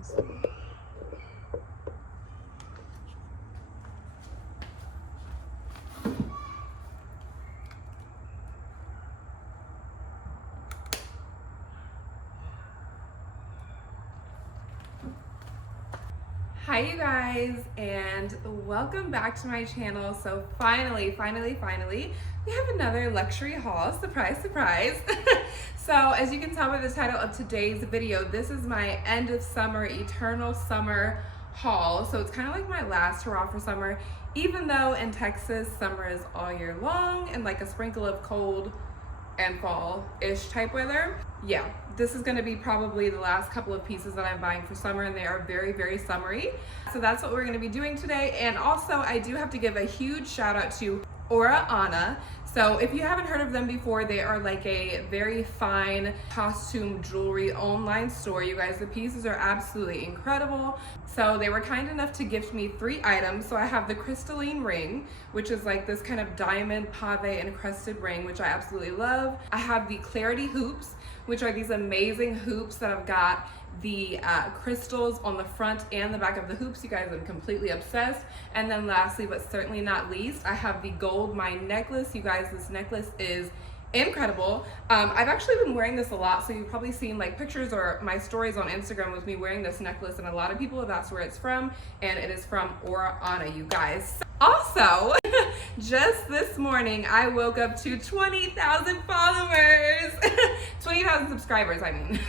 Hi you guys, and welcome back to my channel. So finally, we have another luxury haul. Surprise, surprise. So as you can tell by the title of today's video, this is my end of summer, eternal summer haul. So it's kind of like my last hurrah for summer, even though in Texas, summer is all year long and like a sprinkle of cold and fall-ish type weather. Yeah, this is gonna be probably the last couple of pieces that I'm buying for summer, and they are very, very summery. So that's what we're gonna be doing today. And also I do have to give a huge shout out to OraAna. So if you haven't heard of them before, they are like a very fine costume jewelry online store. You guys, the pieces are absolutely incredible. So they were kind enough to gift me 3 items. So I have the Crystalline Ring, which is like this kind of diamond pave encrusted ring, which I absolutely love. I have the Clarity hoops, which are these amazing hoops that have got the crystals on the front and the back of the hoops. You guys, I'm completely obsessed. And then lastly, but certainly not least, I have the gold mine necklace. You guys, this necklace is incredible. I've actually been wearing this a lot, so you've probably seen like pictures or my stories on Instagram with me wearing this necklace, and a lot of people have asked where it's from, and it is from OraAna, you guys. Also, just this morning, I woke up to 20,000 followers, 20,000 subscribers, I mean.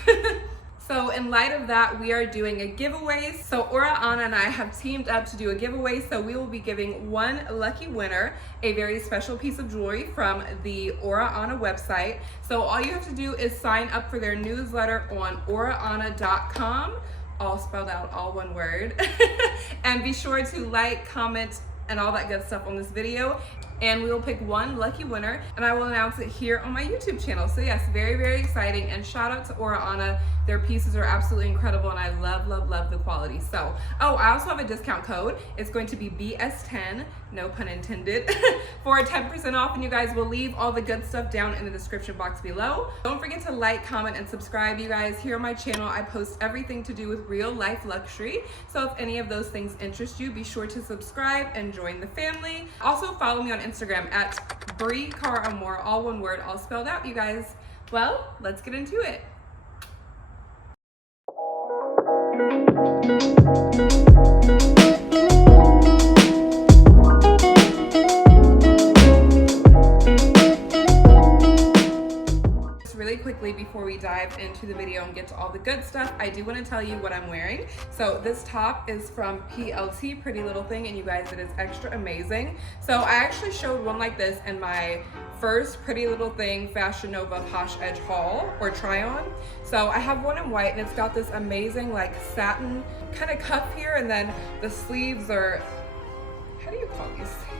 So in light of that, we are doing a giveaway. So OraAna and I have teamed up to do a giveaway. So we will be giving one lucky winner a very special piece of jewelry from the OraAna website. So all you have to do is sign up for their newsletter on OraAna.com, all spelled out, all one word. And be sure to like, comment, and all that good stuff on this video. And we will pick one lucky winner, and I will announce it here on my YouTube channel. So yes, very, very exciting, and shout out to OraAna. Their pieces are absolutely incredible, and I love, love, love the quality. So, oh, I also have a discount code. It's going to be BS10, no pun intended, for 10% off, and you guys will leave all the good stuff down in the description box below. Don't forget to like, comment, and subscribe, you guys. Here on my channel, I post everything to do with real life luxury. So if any of those things interest you, be sure to subscribe and join the family. Also follow me on Instagram at Bree, all one word, all spelled out, you guys. Well, let's get into it. Really quickly before we dive into the video and get to all the good stuff, I do want to tell you what I'm wearing. So this top is from PLT, Pretty Little Thing, and you guys, it is extra amazing. So I actually showed one like this in my first Pretty Little Thing Fashion Nova Posh Edge haul or try on. So I have one in white, and it's got this amazing like satin kind of cuff here, and then the sleeves are, how do you call these things?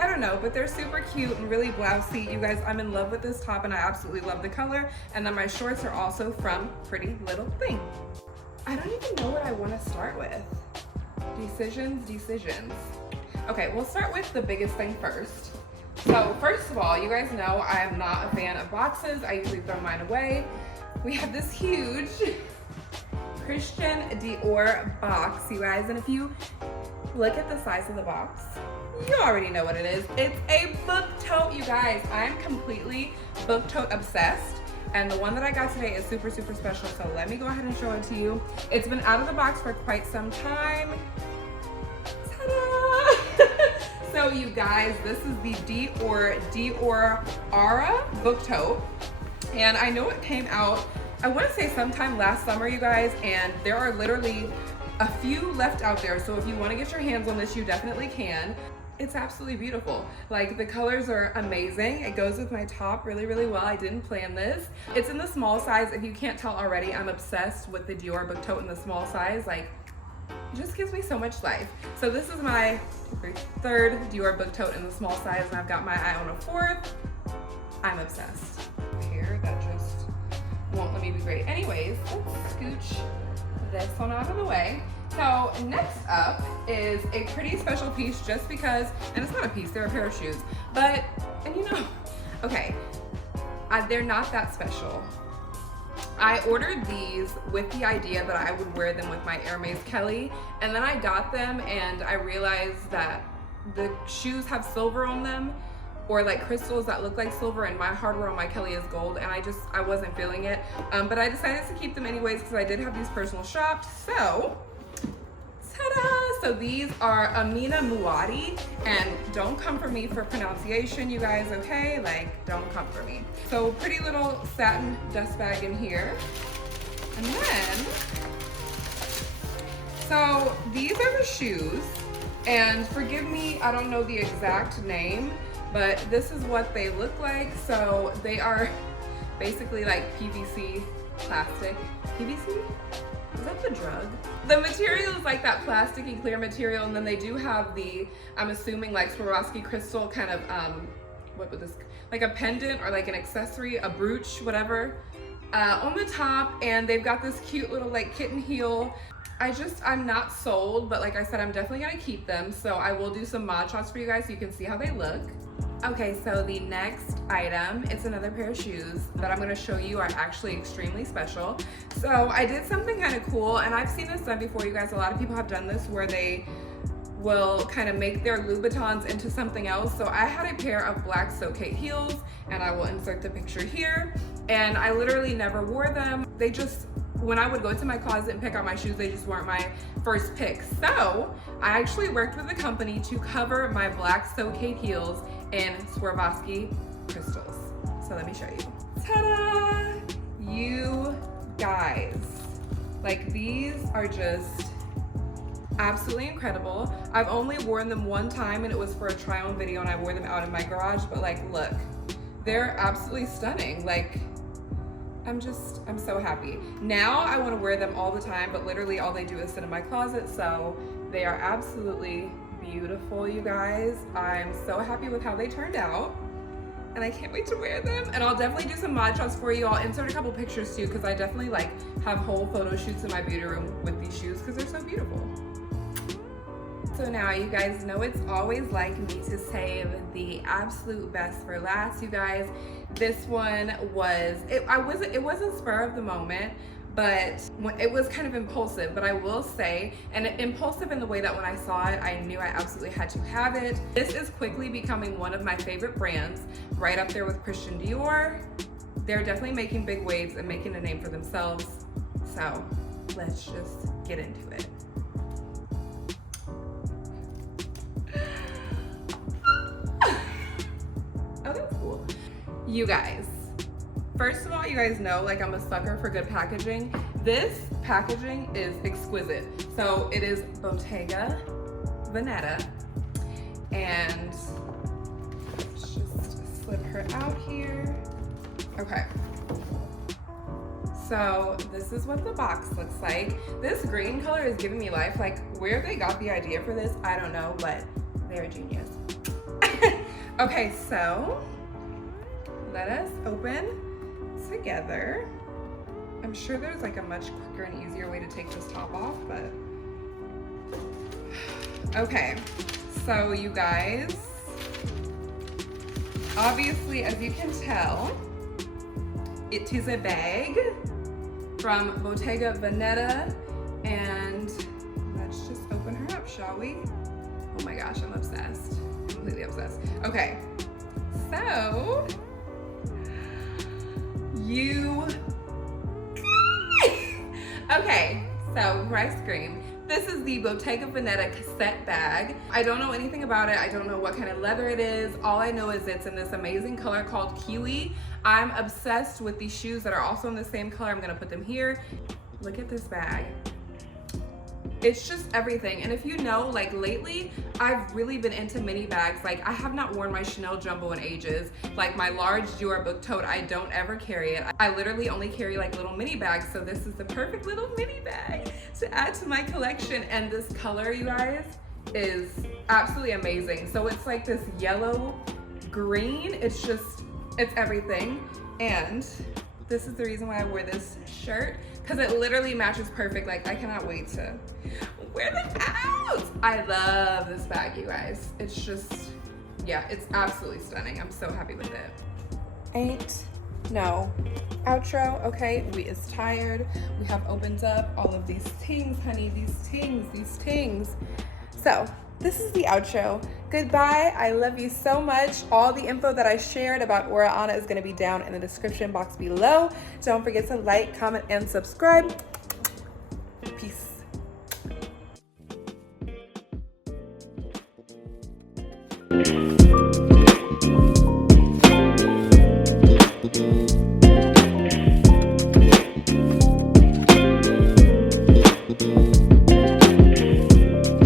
I don't know, but they're super cute and really blousey. You guys, I'm in love with this top, and I absolutely love the color. And then my shorts are also from Pretty Little Thing. I don't even know what I want to start with. Decisions. Okay, we'll start with the biggest thing first. So first of all, you guys know I am not a fan of boxes. I usually throw mine away. We have this huge Christian Dior box, you guys, and if you look at the size of the box, you already know what it is. It's a book tote, you guys. I'm completely book tote obsessed, and the one that I got today is super, super special, so let me go ahead and show it to you. It's been out of the box for quite some time. Ta-da! So you guys, this is the Dior book tote, and I know it came out, I want to say sometime last summer, you guys, and there are literally a few left out there, so if you want to get your hands on this, you definitely can. It's absolutely beautiful. Like, the colors are amazing. It goes with my top really, really well. I didn't plan this. It's in the small size. If you can't tell already, I'm obsessed with the Dior book tote in the small size. Like, it just gives me so much life. So this is my 3rd Dior book tote in the small size, and I've got my eye on a 4th. I'm obsessed. Here, that just won't let me be great. Anyways, let's scooch this one out of the way. So next up is a pretty special piece, just because, and it's not a piece, they're a pair of shoes, but, and you know, okay, they're not that special. I ordered these with the idea that I would wear them with my Hermes Kelly, and then I got them and I realized that the shoes have silver on them, or like crystals that look like silver, and my hardware on my Kelly is gold, and I wasn't feeling it. But I decided to keep them anyways because I did have these personal shopped. So, ta-da! So these are Amina Muaddi, and don't come for me for pronunciation, you guys, okay? Like, don't come for me. So pretty little satin dust bag in here. And then, so these are the shoes, and forgive me, I don't know the exact name, but this is what they look like. So they are basically like PVC plastic. PVC? Is that the drug? The material is like that plasticky clear material, and then they do have the, I'm assuming like Swarovski crystal kind of, what would this, like a pendant or like an accessory, a brooch, whatever, on the top, and they've got this cute little like kitten heel. I'm not sold, but like I said, I'm definitely gonna keep them, so I will do some mod shots for you guys so you can see how they look. Okay, so the next item, it's another pair of shoes that I'm gonna show you are actually extremely special. So I did something kind of cool, and I've seen this done before, you guys. A lot of people have done this where they will kind of make their Louboutins into something else. So I had a pair of black Tote heels, and I will insert the picture here. And I literally never wore them. They just, when I would go to my closet and pick out my shoes, they just weren't my first pick. So I actually worked with a company to cover my black Tote heels in Swarovski crystals. So let me show you. Ta-da! You guys, like these are just absolutely incredible. I've only worn them one time, and it was for a try on video, and I wore them out in my garage, but like, look, they're absolutely stunning. Like, I'm so happy. Now I want to wear them all the time, but literally all they do is sit in my closet, so they are absolutely beautiful, you guys. I'm so happy with how they turned out, and I can't wait to wear them. And I'll definitely do some mod shots for you. I'll insert a couple pictures too, because I definitely like have whole photo shoots in my beauty room with these shoes because they're so beautiful. So now you guys know it's always like me to save the absolute best for last, you guys. This one was, it wasn't spur of the moment, but it was kind of impulsive, but I will say, and impulsive in the way that when I saw it, I knew I absolutely had to have it. This is quickly becoming one of my favorite brands, right up there with Christian Dior. They're definitely making big waves and making a name for themselves. So let's just get into it. Oh, that's cool. You guys, first of all, you guys know, like, I'm a sucker for good packaging. This packaging is exquisite. So it is Bottega Veneta, and let's just slip her out here. Okay. So this is what the box looks like. This green color is giving me life. Like, where they got the idea for this, I don't know, but they're genius. Okay, so let us open together. I'm sure there's like a much quicker and easier way to take this top off, but okay. So you guys, obviously, as you can tell, it is a bag from Bottega Veneta, and let's just open her up, shall we? Oh my gosh, I'm obsessed. Completely obsessed. Okay, so okay, so rice cream. This is the Bottega Veneta cassette bag. I don't know anything about it. I don't know what kind of leather it is. All I know is it's in this amazing color called Kiwi. I'm obsessed with these shoes that are also in the same color. I'm gonna put them here. Look at this bag. It's just everything. And if you know, like lately, I've really been into mini bags. Like, I have not worn my Chanel Jumbo in ages. Like my large Dior book tote, I don't ever carry it. I literally only carry like little mini bags. So this is the perfect little mini bag to add to my collection. And this color, you guys, is absolutely amazing. So it's like this yellow green. It's everything. And this is the reason why I wear this shirt, because it literally matches perfect. Like, I cannot wait to wear this out. I love this bag, you guys. It's just, yeah, it's absolutely stunning. I'm so happy with it. Ain't No. Outro, okay? We is tired. We have opened up all of these things, honey. These things. So, this is the outro. Goodbye. I love you so much. All the info that I shared about OraAna is going to be down in the description box below. Don't forget to like, comment, and subscribe.